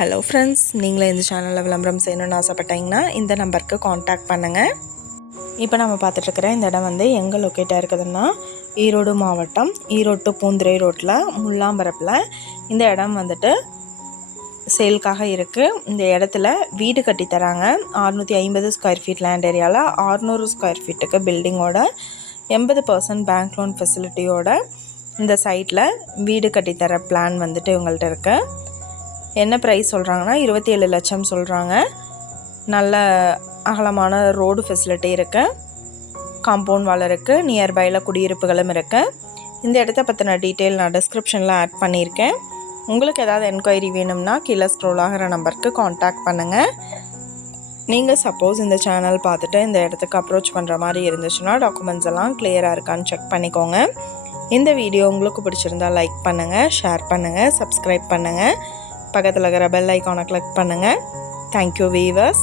Hello friends, நீங்களே இந்த சேனலில் விளம்பரம் செய்யணும்னு ஆசைப்பட்டீங்கன்னா இந்த நம்பருக்கு காண்டாக்ட் பண்ணுங்கள். இப்போ நம்ம பார்த்துட்ருக்கிற இந்த இடம் எங்கே லொக்கேட்டாக இருக்குதுன்னா, ஈரோடு மாவட்டம் ஈரோடு டு பூந்துரை ரோட்டில் முள்ளாம்பரப்பில் இந்த இடம் சேலுக்காக இருக்குது. இந்த இடத்துல வீடு கட்டி தராங்க. 650 ஸ்கொயர் ஃபீட் லேண்ட் ஏரியாவில் 600 ஸ்கொயர் ஃபீட்டுக்கு பில்டிங்கோட 80% பேங்க் லோன் ஃபெசிலிட்டியோட இந்த சைட்டில் வீடு கட்டித்தர பிளான் இவங்கள்ட்ட இருக்குது. என்ன ப்ரைஸ் சொல்கிறாங்கன்னா 27 லட்சம் சொல்கிறாங்க. நல்ல அகலமான ரோடு ஃபெசிலிட்டி இருக்குது, காம்பவுண்ட் வால் இருக்குது, நியர்பையில் குடியிருப்புகளும் இருக்குது. இந்த இடத்த பற்றின டீட்டெயில் நான் டிஸ்கிரிப்ஷனில் ஆட் பண்ணியிருக்கேன். உங்களுக்கு ஏதாவது என்கொயரி வேணும்னா கீழே ஸ்க்ரோல் ஆகிற நம்பருக்கு காண்டாக்ட் பண்ணுங்கள். நீங்கள் சப்போஸ் இந்த சேனல் பார்த்துட்டு இந்த இடத்துக்கு அப்ரோச் பண்ணுற மாதிரி இருந்துச்சுன்னா டாக்குமெண்ட்ஸ் எல்லாம் கிளியராக இருக்கான்னு செக் பண்ணிக்கோங்க. இந்த வீடியோ உங்களுக்கு பிடிச்சிருந்தால் லைக் பண்ணுங்கள், ஷேர் பண்ணுங்கள், சப்ஸ்கிரைப் பண்ணுங்கள், பக்கத்தில் இருக்கிற பெல் ஐக்கானை கிளிக் பண்ணுங்கள். Thank you viewers.